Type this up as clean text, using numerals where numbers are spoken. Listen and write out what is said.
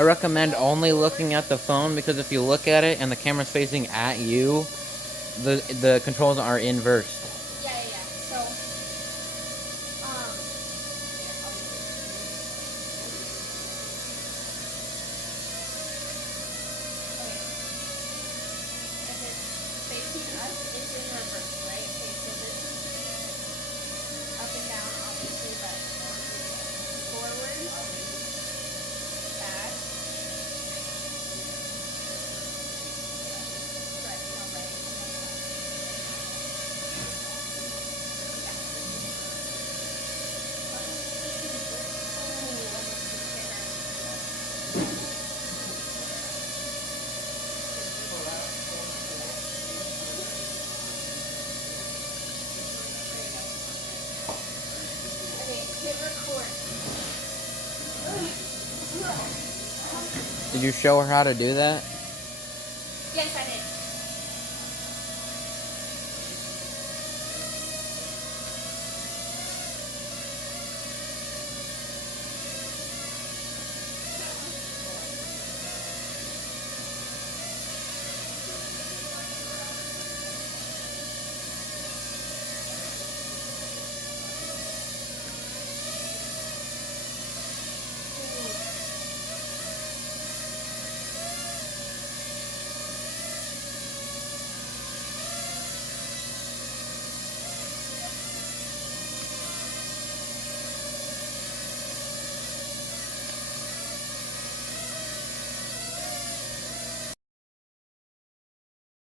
I recommend only looking at the phone because if you look at it and the camera's facing at you, the controls are inversed. Yeah, yeah, yeah. So, here, I'll use this. Okay. If it's facing us, it's in reverse, right? Okay, so this is up and down, obviously, but forward, back, right, no, right, and then left. Yeah. Oh, almost hit her. There you go. Okay, hit record. Did you show her how to do that? Yes, I did.